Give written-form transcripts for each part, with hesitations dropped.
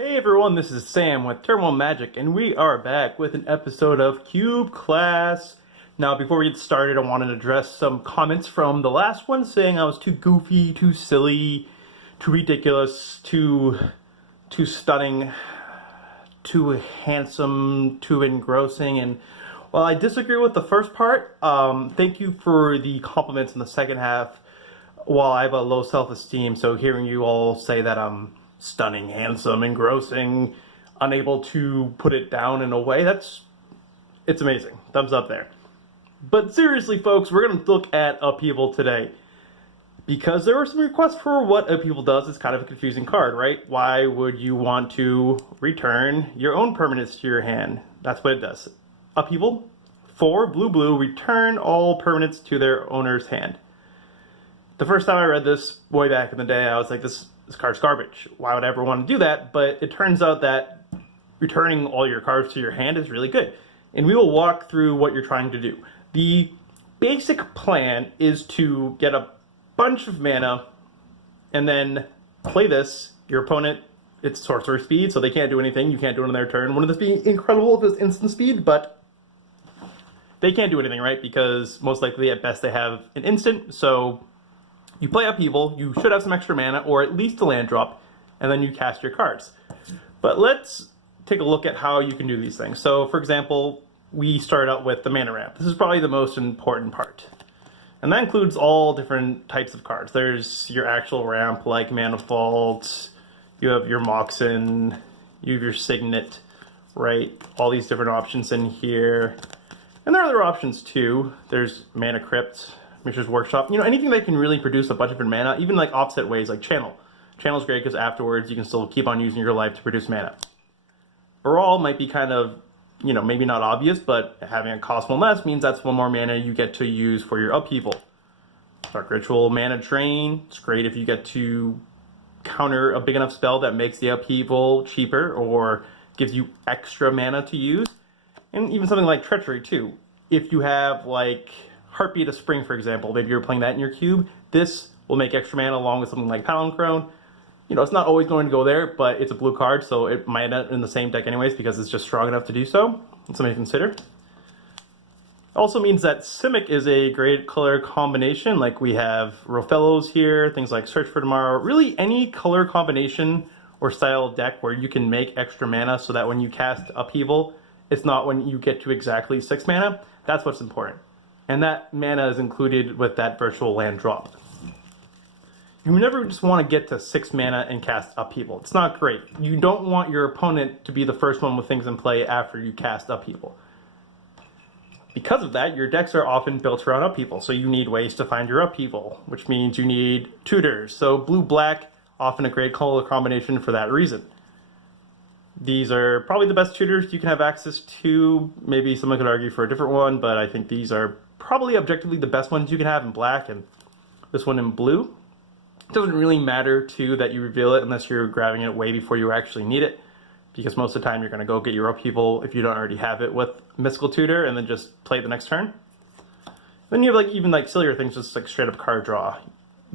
Hey everyone, this is Sam with Thermal Magic, and we are back with an episode of Cube Class. Now, before we get started, I wanted to address some comments from the last one saying I was too goofy, too silly, too ridiculous, too stunning, too handsome, too engrossing, and while I disagree with the first part, thank you for the compliments in the second half. While I have a low self-esteem, so hearing you all say that I'm stunning, handsome, engrossing, unable to put it down in a way, it's amazing. Thumbs up there. But seriously, folks, we're going to look at Upheaval today. Because there were some requests for what Upheaval does. It's kind of a confusing card, right? Why would you want to return your own permanents to your hand? That's what it does. Upheaval, 4 blue, return all permanents to their owner's hand. The first time I read this way back in the day, I was like, this card's garbage. Why would I ever want to do that? But it turns out that returning all your cards to your hand is really good. And we will walk through what you're trying to do. The basic plan is to get a bunch of mana and then play this. Your opponent, it's sorcerer speed, so they can't do anything. You can't do it on their turn. Wouldn't this be incredible if it's instant speed? But they can't do anything, right? Because most likely at best they have an instant, so you play Upheaval, you should have some extra mana, or at least a land drop, and then you cast your cards. But let's take a look at how you can do these things. So, for example, we start out with the mana ramp. This is probably the most important part. And that includes all different types of cards. There's your actual ramp, like Manifold, you have your Moxen, you have your Signet, right? All these different options in here. And there are other options too. There's Mana Crypt, Mishra's Workshop, anything that can really produce a bunch of different mana, even like offset ways like Channel. Channel's great because afterwards you can still keep on using your life to produce mana. Baral might be kind of, maybe not obvious, but having a cost 1 less means that's 1 more mana you get to use for your Upheaval. Dark Ritual, Mana Drain. It's great if you get to counter a big enough spell that makes the Upheaval cheaper or gives you extra mana to use. And even something like Treachery too. If you have like Heartbeat of Spring, for example, maybe you're playing that in your cube, this will make extra mana along with something like Palancrone. It's not always going to go there, but it's a blue card, so it might end up in the same deck anyways because it's just strong enough to do so. That's something to consider. Also means that Simic is a great color combination, like we have Rofellos here, things like Search for Tomorrow. Really any color combination or style of deck where you can make extra mana so that when you cast Upheaval, it's not when you get to exactly 6 mana. That's what's important. And that mana is included with that virtual land drop. You never just want to get to 6 mana and cast Upheaval. It's not great. You don't want your opponent to be the first one with things in play after you cast Upheaval. Because of that, your decks are often built around Upheaval, so you need ways to find your Upheaval, which means you need tutors. So blue-black, often a great color combination for that reason. These are probably the best tutors you can have access to. Maybe someone could argue for a different one, but I think these are probably objectively the best ones you can have in black, and this one in blue. It doesn't really matter too that you reveal it unless you're grabbing it way before you actually need it, because most of the time you're going to go get your Upheaval if you don't already have it with Mystical Tutor and then just play it the next turn. Then you have even sillier things, just like straight up card draw.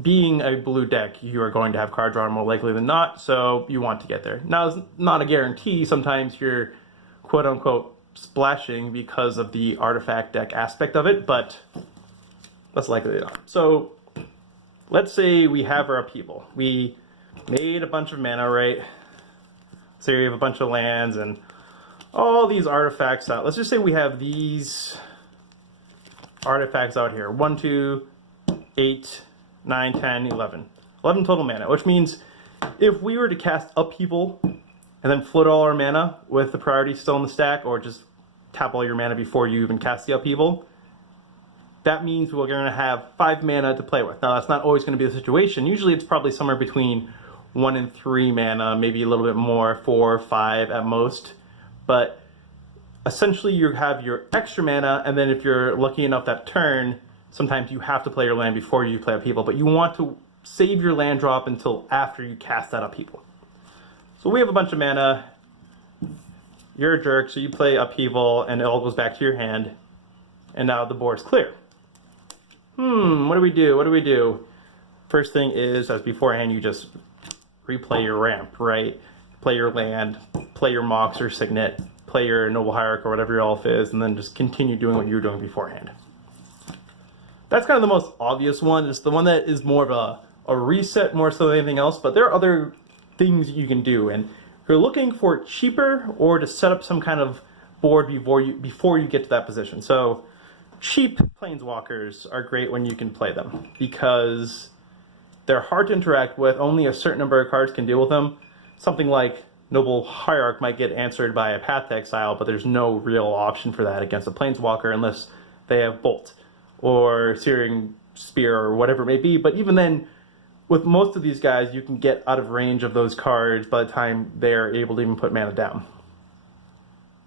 Being a blue deck, you are going to have card draw more likely than not, so you want to get there. Now, it's not a guarantee. Sometimes you're quote unquote splashing because of the artifact deck aspect of it, but that's likely not. So let's say we have our Upheaval. We made a bunch of mana, right? So we have a bunch of lands and all these artifacts out. Let's just say we have these artifacts out here. 1, 2, 8, 9, 10, 11. 11 total mana, which means if we were to cast Upheaval and then float all our mana with the priority still in the stack, or just tap all your mana before you even cast the Upheaval, that means we're going to have 5 mana to play with. Now, that's not always going to be the situation. Usually it's probably somewhere between 1 and 3 mana, maybe a little bit more, 4 or 5 at most. But essentially you have your extra mana, and then if you're lucky enough that turn, sometimes you have to play your land before you play Upheaval, but you want to save your land drop until after you cast that Upheaval. So we have a bunch of mana. You're a jerk, so you play Upheaval, and it all goes back to your hand. And now the board's clear. What do we do? First thing is, as beforehand, you just replay your ramp, right? play your land, play your Mox or Signet, play your Noble Hierarch or whatever your elf is, and then just continue doing what you were doing beforehand. That's kind of the most obvious one. It's the one that is more of a reset more so than anything else, but there are other things you can do. And if you're looking for cheaper or to set up some kind of board before you get to that position. So cheap planeswalkers are great when you can play them because they're hard to interact with. Only a certain number of cards can deal with them. Something like Noble Hierarch might get answered by a Path to Exile, but there's no real option for that against a planeswalker unless they have Bolt or Searing Spear or whatever it may be. But even then, with most of these guys, you can get out of range of those cards by the time they're able to even put mana down.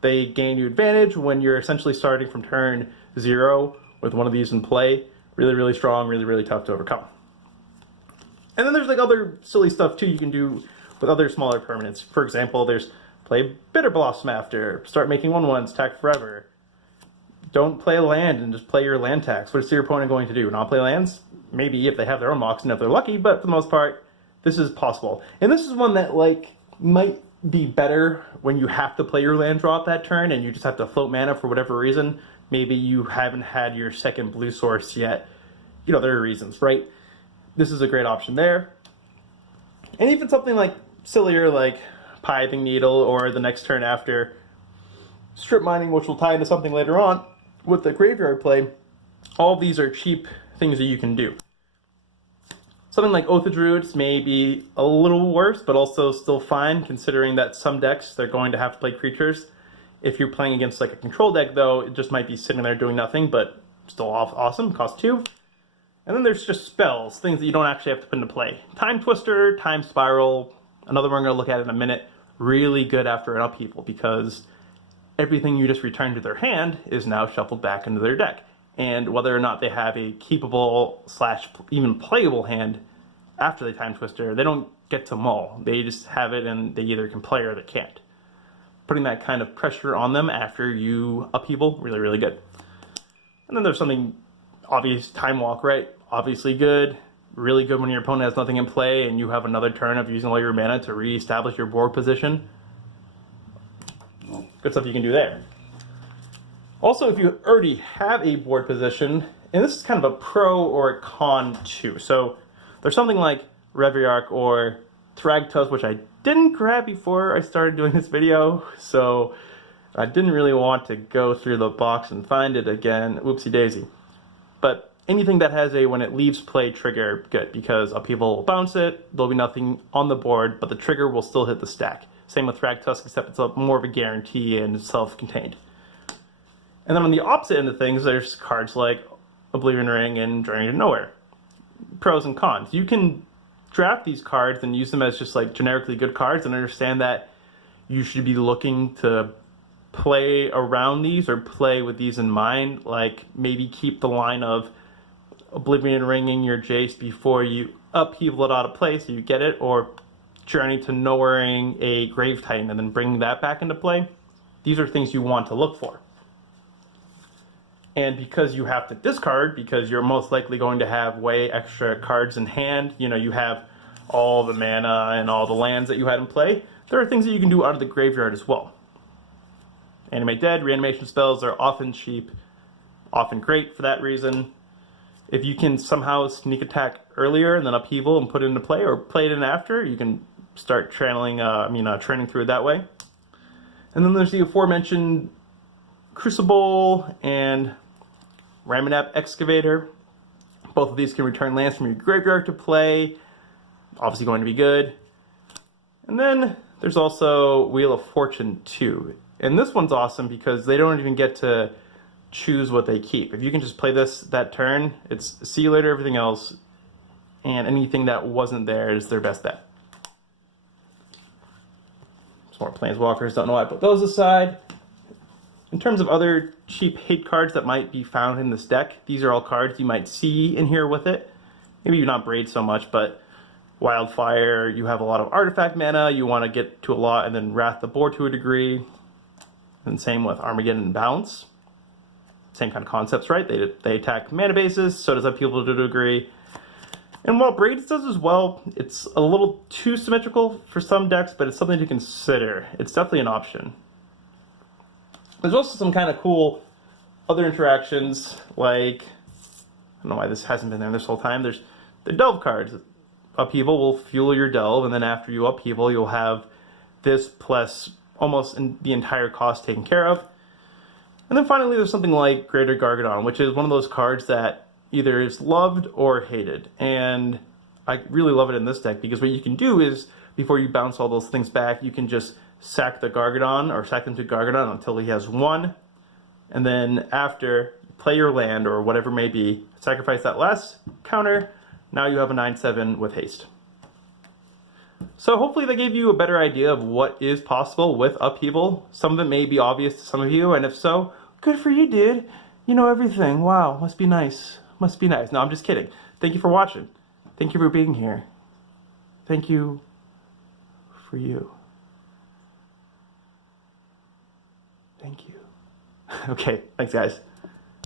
They gain you advantage when you're essentially starting from turn 0 with one of these in play. Really, really strong, really, really tough to overcome. And then there's like other silly stuff too you can do with other smaller permanents. For example, there's play Bitter Blossom after, start making 1/1s, attack forever. Don't play a land and just play your land tax. What's your opponent going to do? Not play lands? Maybe if they have their own Mox and if they're lucky, but for the most part, this is possible. And this is one that like might be better when you have to play your land drop that turn and you just have to float mana for whatever reason. Maybe you haven't had your second blue source yet. You know, there are reasons, right? This is a great option there. And even something like sillier like Pithing Needle or the next turn after Strip Mining, which will tie into something later on with the graveyard play. All these are cheap things that you can do. Something like Oath of Druids may be a little worse, but also still fine, considering that some decks, they're going to have to play creatures. If you're playing against like a control deck, though, it just might be sitting there doing nothing, but still awesome, cost 2. And then there's just spells, things that you don't actually have to put into play. Time Twister, Time Spiral, another one we're going to look at in a minute, really good after an upheaval, because everything you just returned to their hand is now shuffled back into their deck. And whether or not they have a keepable / even playable hand after the Time Twister, they don't get to mull. They just have it and they either can play or they can't. Putting that kind of pressure on them after you upheaval, really, really good. And then there's something obvious, Time Walk, right? Obviously good. Really good when your opponent has nothing in play and you have another turn of using all your mana to reestablish your board position. Good stuff you can do there. Also, if you already have a board position, and this is kind of a pro or a con too. So there's something like Reviarch or Thragtusk, which I didn't grab before I started doing this video, so I didn't really want to go through the box and find it again. Whoopsie daisy. But anything that has a when it leaves play trigger, good, because Upheaval will bounce it, there'll be nothing on the board, but the trigger will still hit the stack. Same with Thragtusk, except it's more of a guarantee and it's self-contained. And then on the opposite end of things, there's cards like Oblivion Ring and Journey to Nowhere. Pros and cons. You can draft these cards and use them as just like generically good cards and understand that you should be looking to play around these or play with these in mind. Like maybe keep the line of Oblivion Ringing your Jace before you upheaval it out of play so you get it, or Journey to Nowhereing a Grave Titan and then bringing that back into play. These are things you want to look for. And because you have to discard, because you're most likely going to have way extra cards in hand, you know, you have all the mana and all the lands that you had in play, there are things that you can do out of the graveyard as well. Animate Dead, reanimation spells are often cheap, often great for that reason. If you can somehow sneak attack earlier and then upheaval and put it into play, or play it in after, you can start training through it that way. And then there's the aforementioned Crucible and Ramunap Excavator. Both of these can return lands from your graveyard to play. Obviously going to be good. And then there's also Wheel of Fortune 2. And this one's awesome because they don't even get to choose what they keep. If you can just play this that turn, it's see you later everything else, and anything that wasn't there is their best bet. Some more Planeswalkers, don't know why I put those aside. In terms of other cheap hate cards that might be found in this deck, these are all cards you might see in here with it. Maybe you're not Braid so much, but Wildfire, you have a lot of artifact mana, you want to get to a lot, and then Wrath the board to a degree. And same with Armageddon and Bounce. Same kind of concepts, right? They attack mana bases, so does Upheaval to a degree. And while Braids does as well, it's a little too symmetrical for some decks, but it's something to consider. It's definitely an option. There's also some kind of cool other interactions, like, I don't know why this hasn't been there this whole time. There's the Delve cards. Upheaval will fuel your Delve, and then after you Upheaval, you'll have this plus almost the entire cost taken care of. And then finally, there's something like Greater Gargadon, which is one of those cards that either is loved or hated. And I really love it in this deck because what you can do is, before you bounce all those things back, you can just sack the Gargadon or sack them to Gargadon until he has 1. And then after, play your land or whatever may be, sacrifice that last counter. Now you have a 9/7 with haste. So hopefully that gave you a better idea of what is possible with Upheaval. Some of it may be obvious to some of you, and if so, good for you, dude. You know everything. Wow, must be nice. Must be nice. No, I'm just kidding. Thank you for watching. Thank you for being here. Thank you for you. Thank you. Okay, thanks guys.